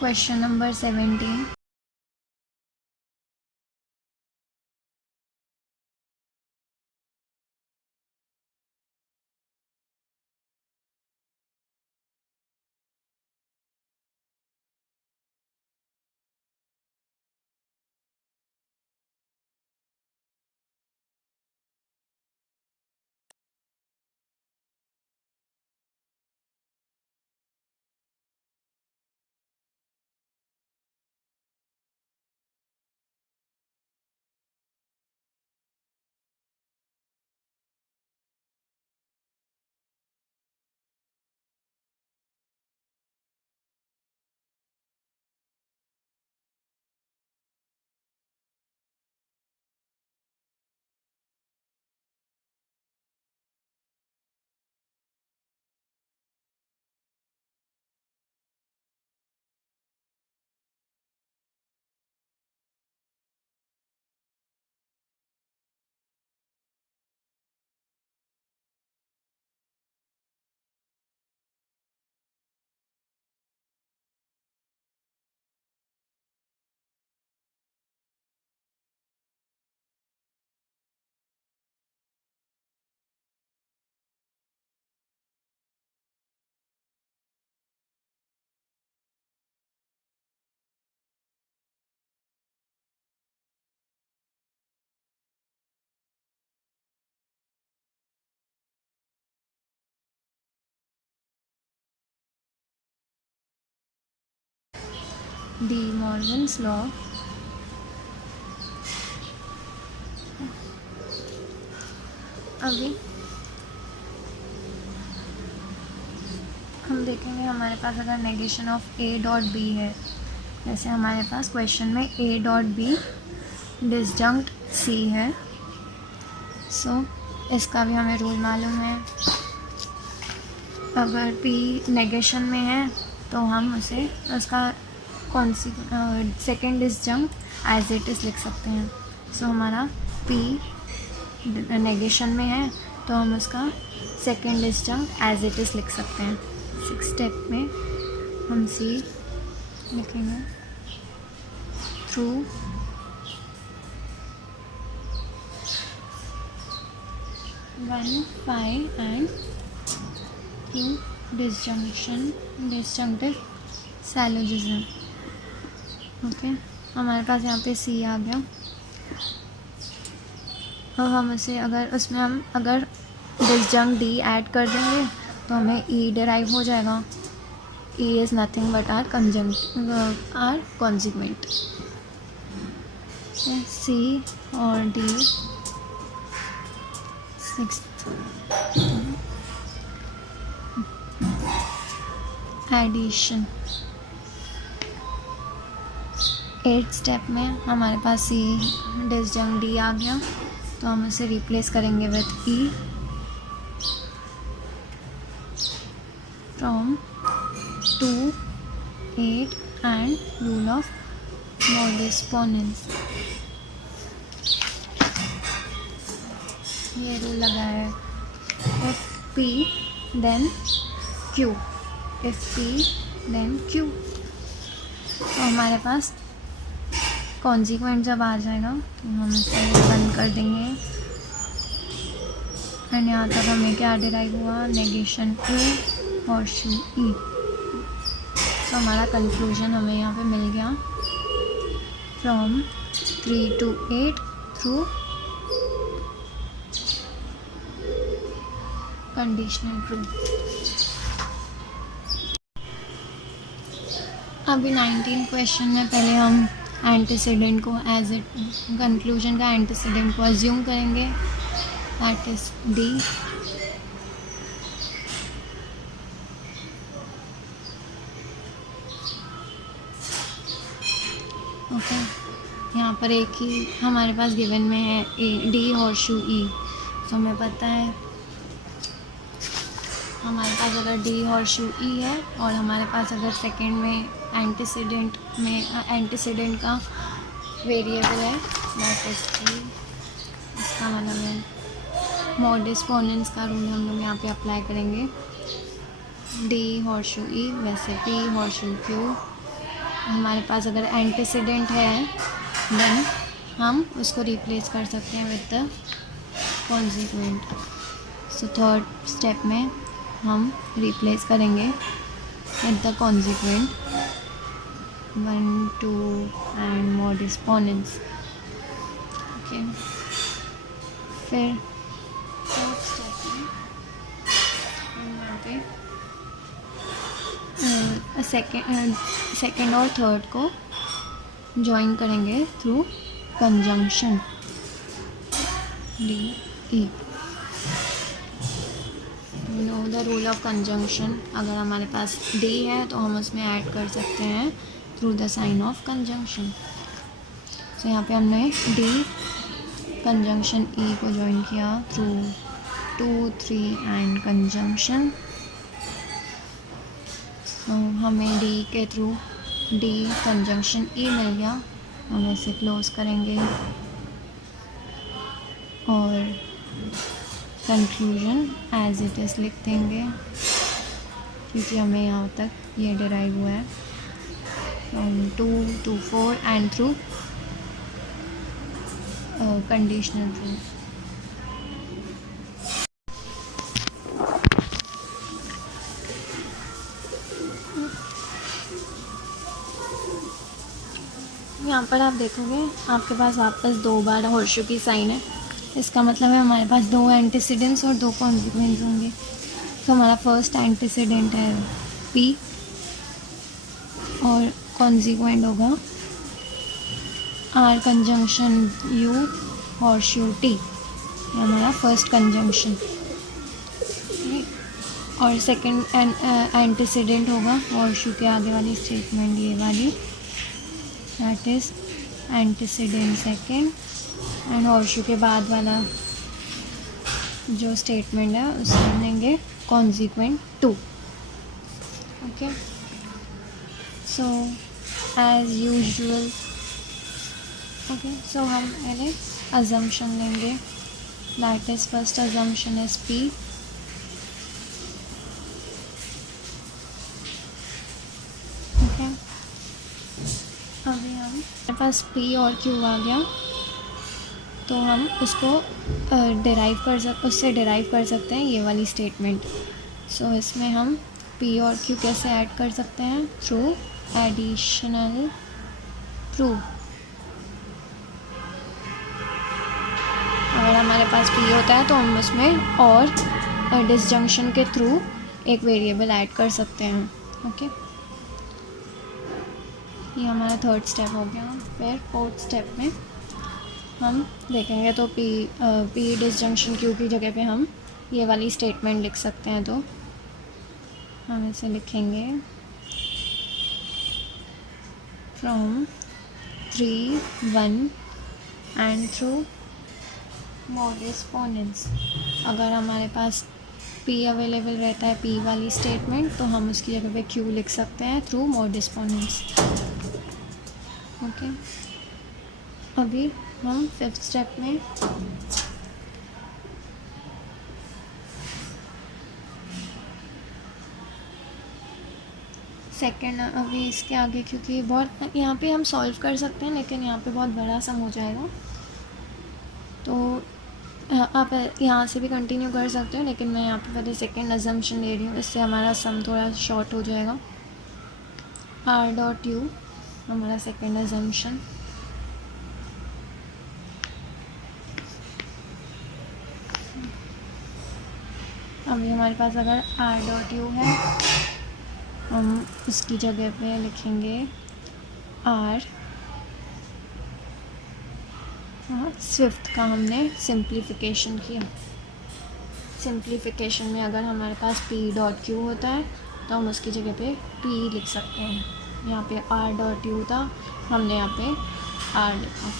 Question number 17। De Morgan's law अभी हम देखेंगे हमारे पास अगर negation of a dot b है, जैसे हमारे पास क्वेश्चन में ए डॉट बी डिसजंक्ट सी है। सो इसका भी हमें रूल मालूम है। अगर पी नेगेशन में है तो हम उसे उसका second disjunct as it is लिख सकते हैं। सो हमारा पी नेगेशन में है तो हम उसका second disjunct as it is लिख सकते हैं। 6 स्टेप में हम सी लिखेंगे through one five and through disjunctive syllogism. Okay, हमारे पास यहाँ पे सी आ गया। और हम उसे अगर डिसजंक्ट डी ऐड कर देंगे तो हमें ई डिराइव हो जाएगा। E is nothing but are कॉन्जिक्वेंट। सी और D 6th addition. 8th step में हमारे पास सी डिसजंक्ट डी आ गया तो हम इसे रिप्लेस करेंगे with E from 2, 8 and rule of modus ponens. ये रूल लगा है, if P then Q, if P then Q. तो हमारे पास कॉन्जिक्वेंट जब आ जाएगा तो हम इसे बंद कर देंगे। एंड यहाँ तक हमें क्या डिराइव हुआ, नेगेशन ए और शू ई। तो हमारा कंक्लूजन हमें यहाँ पे मिल गया from 3 to 8 through conditional proof. अभी 19 क्वेश्चन में पहले हम एंटीसीडेंट को एज इट कंक्लूजन का एंटीसीडेंट को अज्यूम करेंगे, दैट इज डी। ओके, यहाँ पर एक ही हमारे पास गिवन में है ए डी हॉर्सशू ई। तो हमें पता है हमारे पास अगर डी हॉर्सशू ई है और हमारे पास अगर सेकेंड में एंटीसीडेंट का वेरिएबल है दैट इज डी, इसका मतलब है मॉडस पोनेंस का रूल हम लोग यहाँ पे अप्लाई करेंगे। डी हॉर्सशू ई, वैसे पी हॉर्सशू क्यू हमारे पास अगर एंटीसीडेंट है देन हम उसको रिप्लेस कर सकते हैं with the consequent. So third step में हम रिप्लेस करेंगे with the consequent 1 2 and mod exponents. Okay, फिर फोर्थ स्टेप में हम यहाँ पे सेकेंड और थर्ड को ज्वाइन करेंगे through conjunction D E. You know the rule of conjunction. अगर हमारे पास डी है तो हम उसमें ऐड कर सकते हैं through the sign of conjunction. So यहाँ पे हमने डी कंजंक्शन ई को ज्वाइन किया थ्रू 2 3 एंड कंजंक्शन। तो हमें डी के थ्रू डी कंजंक्शन ई मिल गया। हम इसे क्लोज करेंगे और कंक्लूजन एज इट इज़ लिख देंगे, क्योंकि हमें यहाँ तक ये डिराइव हुआ है from 2 to 4 and through conditional proof. यहाँ पर आप देखोगे आपके पास वापस 2 बार हॉर्सशू की साइन है। इसका मतलब है हमारे पास 2 एंटीसीडेंट्स और 2 कॉन्सिक्वेंस होंगे। तो हमारा फर्स्ट एंटीसीडेंट है P और कॉन्सिक्वेंट होगा R conjunction U horseshoe T। ये हमारा फर्स्ट कंजंक्शन। और सेकंड एंटीसीडेंट होगा हॉर्सशू के आगे वाली स्टेटमेंट, ये वाली, that is antecedent second. And horseshoe के बाद वाला जो स्टेटमेंट है उसे हम लेंगे consequent 2। Okay, so as usual. Okay, so हम पहले अजम्पशन लेंगे, that is first assumption is P। Okay, अभी हमारे पास P और Q आ गया, तो हम उसको उससे डिराइव कर सकते हैं ये वाली स्टेटमेंट। सो इसमें हम P और Q कैसे ऐड कर सकते हैं? Through additional proof. अगर हमारे पास P होता है तो हम उसमें और डिसजंक्शन के थ्रू एक वेरिएबल ऐड कर सकते हैं। ओके, ये हमारा थर्ड स्टेप हो गया। फिर फोर्थ स्टेप में हम देखेंगे तो P डिसजंक्शन Q की जगह पे हम ये वाली स्टेटमेंट लिख सकते हैं। तो हम इसे लिखेंगे from 3 1 and through mod exponents. अगर हमारे पास P अवेलेबल रहता है P वाली स्टेटमेंट, तो हम उसकी जगह पे Q लिख सकते हैं थ्रू मॉड एक्सपोनेंट्स। ओके, अभी हम फिफ्थ स्टेप में सेकेंड, अभी इसके आगे क्योंकि बहुत यहाँ पे हम सॉल्व कर सकते हैं लेकिन यहाँ पे बहुत बड़ा सम हो जाएगा, तो आप यहाँ से भी कंटिन्यू कर सकते हो, लेकिन मैं यहाँ पे पहले सेकेंड अजम्पशन ले रही हूँ, इससे हमारा सम थोड़ा शॉर्ट हो जाएगा। R.U हमारा सेकेंड अजम्पशन। अभी हमारे पास अगर R.U है, हम उसकी जगह पे लिखेंगे R। स्विफ्ट का हमने सिंप्लीफिकेशन किया। सिंप्लीफिकेशन में अगर हमारे पास P.Q होता है तो हम उसकी जगह पे P लिख सकते हैं। यहाँ पे R.U था, हमने यहाँ पे R लिखा।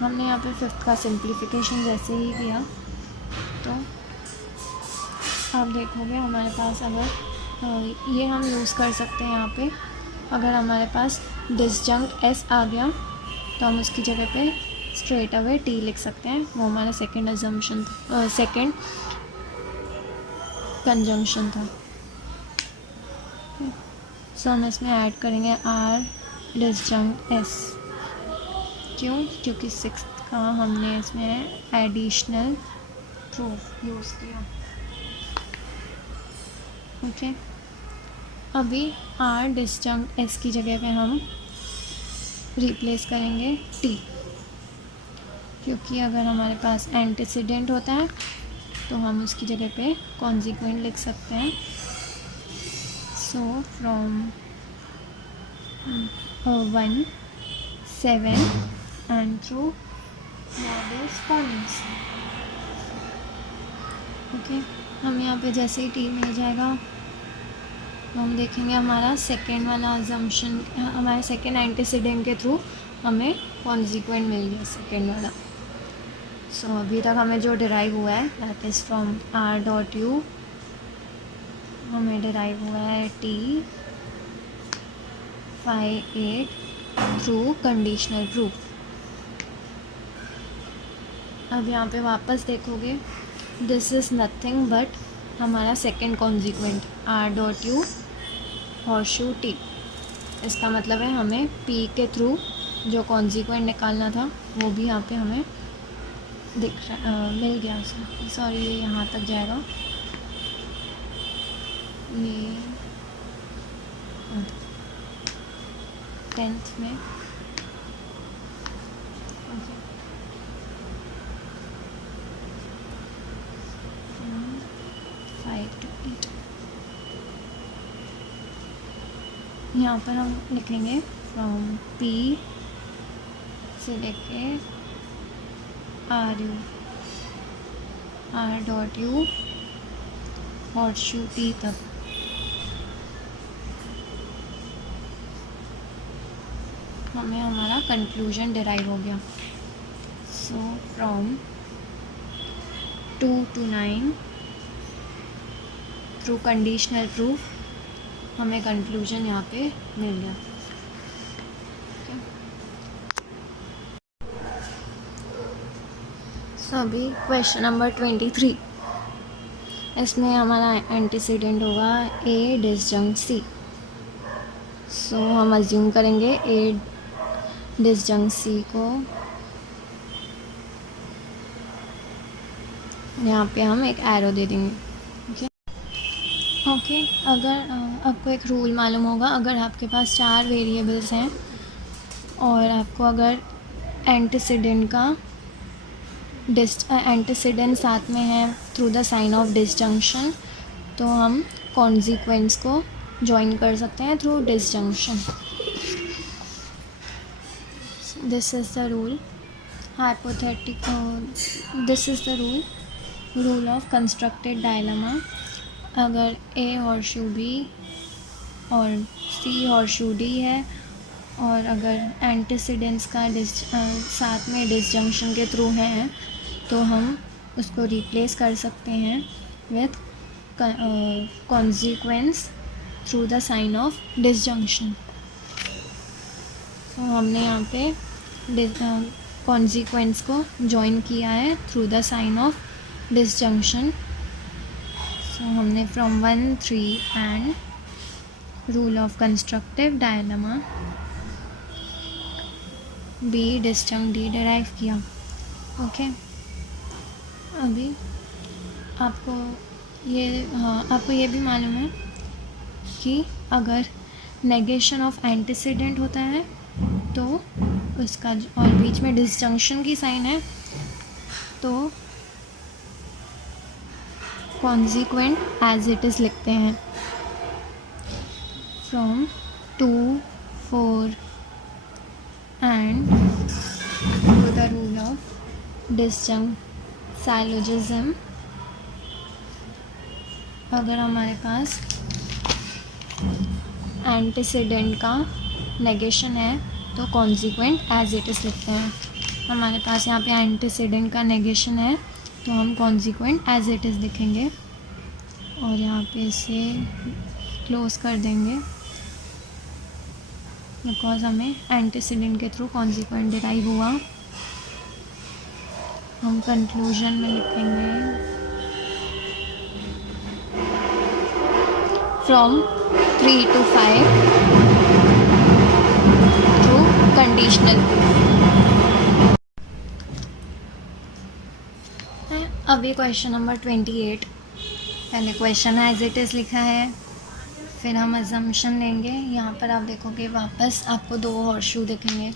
हमने यहाँ पे फिफ्थ का सिंप्लीफिकेशन जैसे ही किया तो आप देखोगे हमारे पास अगर ये हम यूज़ कर सकते हैं यहाँ पे, अगर हमारे पास डिसजंक्ट S आ गया तो हम उसकी जगह पे स्ट्रेट अवे T लिख सकते हैं। वो हमारा सेकेंड अजम्पशन सेकेंड कंजंक्शन था। सो हम इसमें ऐड करेंगे आर डिसजंक्ट एस। क्यों? क्योंकि सिक्स्थ का हमने इसमें एडिशनल प्रूफ यूज़ किया। ओके, अभी आर डिसजंक्ट एस की जगह पे हम रिप्लेस करेंगे टी, क्योंकि अगर हमारे पास एंटीसीडेंट होता है तो हम उसकी जगह पे कॉन्सिक्वेंट लिख सकते हैं। So from 1 7 and through models points. Okay, हम यहाँ पे जैसे ही टी मिल जाएगा तो हम देखेंगे हमारा सेकेंड वाला अजम्पशन, हमारे सेकेंड एंटीसीडेंट के थ्रू हमें कॉन्सिक्वेंट मिल गया सेकेंड वाला। सो अभी तक हमें जो डिराइव हुआ है that is from are dot you, हमें डिराइव हुआ है टी 5 8 थ्रू कंडीशनल प्रूफ। अब यहाँ पे वापस देखोगे, दिस इज़ नथिंग बट हमारा second consequent are dot u horseshoe T. इसका मतलब है हमें पी के थ्रू जो कॉन्सिक्वेंट निकालना था वो भी यहाँ पे हमें मिल गया। सॉरी, ये यहाँ तक जाएगा, ये 10th में। ओके, 5 to 8 यहाँ पर हम लिखेंगे फ्रॉम पी से लेके r u, r dot u horseshoe t तक। हमें हमारा कंक्लूजन डिराइव हो गया। So from 2 to 9 through conditional proof हमें कंक्लूजन यहाँ पे मिल गया। सो अभी क्वेश्चन नंबर 23, इसमें हमारा एंटीसीडेंट होगा ए डिसजंक्ट सी। सो हम अज्यूम करेंगे ए डिसजंक्ट सी को यहाँ पे हम एक एरो दे देंगे। ओके, अगर आपको एक रूल मालूम होगा, अगर आपके पास 4 वेरिएबल्स हैं और आपको अगर एंटीसीडेंट का एंटीसीडेंट साथ में है through the sign of disjunction, तो हम कॉन्सिक्वेंस को ज्वाइन कर सकते हैं through disjunction. This is the rule this is the rule of constructed dilemma. अगर ए हॉर्शू बी और सी हॉर्शू डी है और अगर एंटीसीडेंट्स का साथ में डिसजंक्शन के थ्रू हैं तो हम उसको रिप्लेस कर सकते हैं with consequence through the sign of disjunction. तो हमने यहाँ पे कॉन्सिक्वेंस को जॉइन किया है through the sign of disjunction. So हमने from 1 3 and rule of constructive dilemma B disjunct D derive किया। ओके, अभी आपको ये भी मालूम है कि अगर नेगेशन ऑफ एंटीसीडेंट होता है तो उसका और बीच में डिसजंक्शन की साइन है तो कॉन्सिक्वेंट एज इट इज़ लिखते हैं। From 2 4 and to the rule of disjunct syllogism, अगर हमारे पास एंटीसीडेंट का नेगेशन है तो कॉन्सिक्वेंट एज इट इज़ लिखते हैं। हमारे पास यहाँ पे एंटीसीडेंट का नेगेशन है तो हम कॉन्सिक्वेंट एज इट इज़ लिखेंगे और यहाँ पे इसे क्लोज कर देंगे बिकॉज हमें एंटीसीडेंट के थ्रू कॉन्सिक्वेंट डिराइव हुआ। हम कंक्लूजन में लिखेंगे from 3 to 5 through conditional proof. अभी क्वेश्चन नंबर 28, पहले क्वेश्चन एज इट इज़ लिखा है, फिर हम अजम्पशन लेंगे। यहाँ पर आप देखोगे वापस आपको 2 हॉर्सशू दिखेंगे,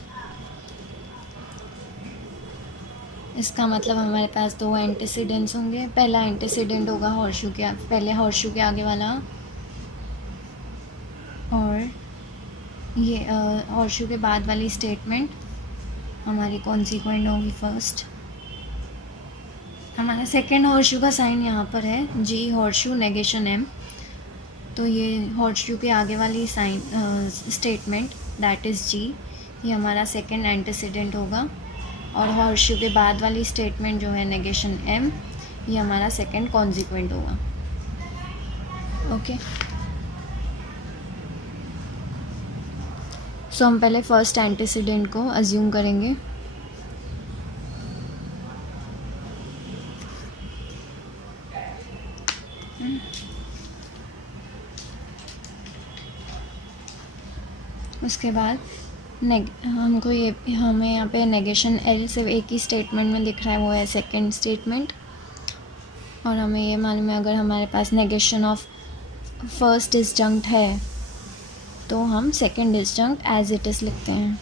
इसका मतलब हमारे पास 2 एंटीसीडेंट्स होंगे। पहला एंटीसीडेंट होगा हॉर्सशू के पहले हॉर्सशू के आगे वाला, और ये हॉर्सशू के बाद वाली स्टेटमेंट हमारी कॉन्सिक्वेंट होगी फर्स्ट। हमारा सेकेंड हॉर्सशू का साइन यहाँ पर है जी हॉर्सशू नेगेशन एम, तो ये हॉर्सशू के आगे वाली साइन स्टेटमेंट दैट इज़ जी, ये हमारा सेकेंड एंटीसीडेंट होगा, और हॉर्सशू के बाद वाली स्टेटमेंट जो है नेगेशन एम, ये हमारा सेकेंड कॉन्सिक्वेंट होगा। ओके, सो हम पहले फर्स्ट एंटीसीडेंट को अज्यूम करेंगे। उसके बाद हमको ये हमें यहाँ पे नेगेशन एल सिर्फ एक ही स्टेटमेंट में दिख रहा है, वो है सेकंड स्टेटमेंट, और हमें ये मालूम है अगर हमारे पास नेगेशन ऑफ फर्स्ट डिसजंक्ट है तो हम second disjunct as it is लिखते हैं।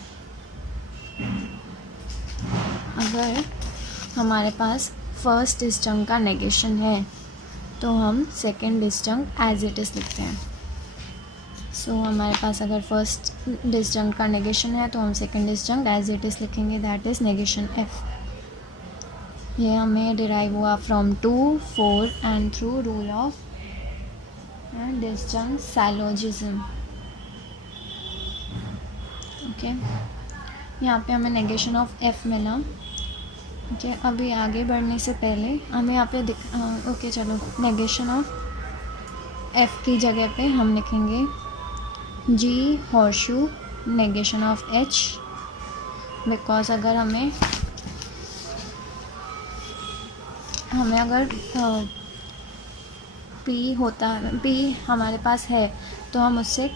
अगर हमारे पास फर्स्ट डिसजंक्ट का नेगेशन है तो हम second disjunct as it is लिखते हैं। सो हमारे पास अगर फर्स्ट डिसजंक्ट का नेगेशन है तो हम second disjunct as it is लिखेंगे, दैट इज़ नेगेशन एफ। ये हमें डिराइव हुआ from 2, 4 and through rule of disjunct syllogism. Okay, यहाँ पे हमें नेगेशन ऑफ एफ मिला। ओके, अभी आगे बढ़ने से पहले हमें यहाँ पे ओके चलो, नेगेशन ऑफ एफ की जगह पे हम लिखेंगे G horseshoe negation of H, because अगर हमें अगर पी होता पी हमारे पास है तो हम उससे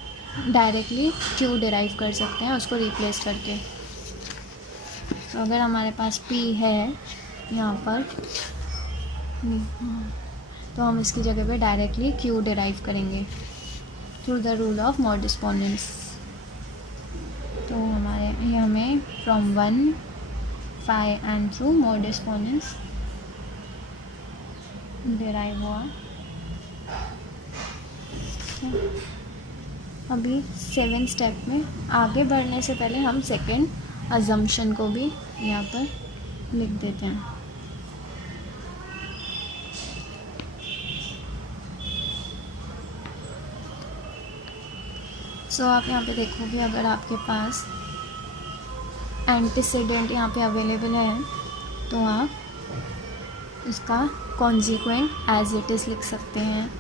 डायरेक्टली क्यू डिराइव कर सकते हैं उसको रिप्लेस करके। तो अगर हमारे पास पी है यहाँ पर तो हम इसकी जगह पे डायरेक्टली क्यू डिराइव करेंगे थ्रू द रूल ऑफ मॉडिस्पोनेंस। तो हमारे ये हमें फ्रॉम 1, 5 एंड थ्रू मॉडिस्पोनेंस डिराइव हुआ। अभी 7 स्टेप में आगे बढ़ने से पहले हम सेकेंड अजम्पशन को भी यहाँ पर लिख देते हैं। सो आप यहाँ पे देखोगे अगर आपके पास एंटीसीडेंट यहाँ पे अवेलेबल है तो आप इसका कॉन्सिक्वेंट एज इट इज़ लिख सकते हैं।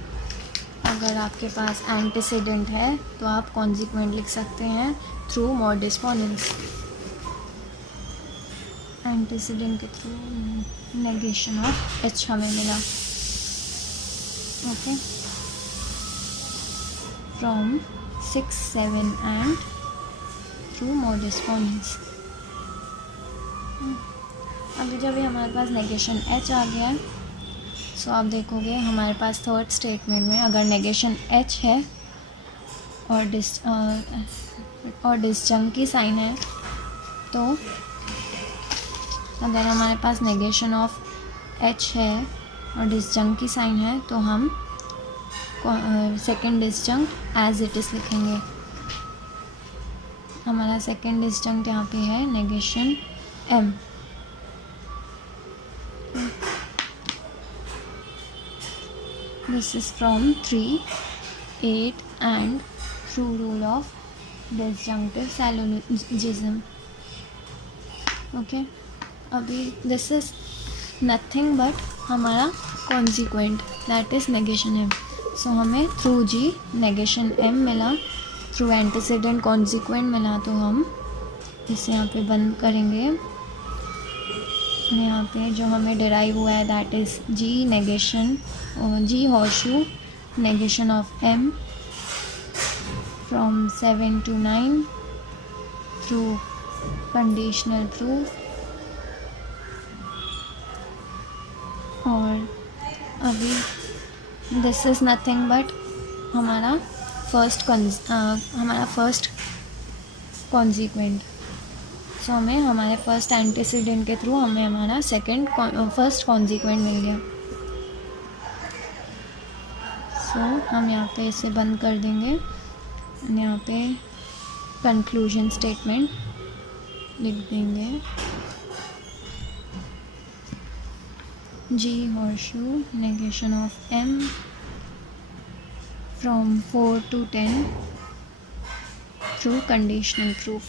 अगर आपके पास एंटीसीडेंट है तो आप कॉन्सिक्वेंट लिख सकते हैं थ्रू मॉडिस्पोनेंस। एंटीसीडेंट के थ्रू नेगेशन ऑफ एच हमें मिला। Okay, from 6, 7 and through modus ponens. अभी जब हमारे पास नेगेशन एच आ गया है सो आप देखोगे हमारे पास थर्ड स्टेटमेंट में अगर नेगेशन एच है और डिसजंक्ट की साइन है, तो अगर हमारे पास नेगेशन ऑफ एच है और डिसजंक्ट की साइन है तो हम second disjunct as it is लिखेंगे। हमारा सेकेंड डिसजंक्ट यहाँ पे है negation M. This is from 3, 8 and through rule of disjunctive syllogism. Okay, अभी दिस इज़ नथिंग बट हमारा consequent that is negation M. So हमें थ्रू जी नेगेशन एम मिला, through antecedent consequent मिला, तो हम इसे यहाँ पे बंद करेंगे। यहाँ पे जो हमें डिराइव हुआ है that is g negation g horseshoe negation of m from 7 to 9 through conditional proof. और अभी दिस इज़ नथिंग बट हमारा फर्स्ट कॉन्सिक्वेंट। सो हमें हमारे फर्स्ट एंटीसीडेंट के थ्रू हमें हमारा फर्स्ट कॉन्सिक्वेंट मिल गया। सो हम यहाँ पे इसे बंद कर देंगे। यहाँ पे कंक्लूजन स्टेटमेंट लिख देंगे। G horseshoe negation of M from 4 to 10 through conditional proof.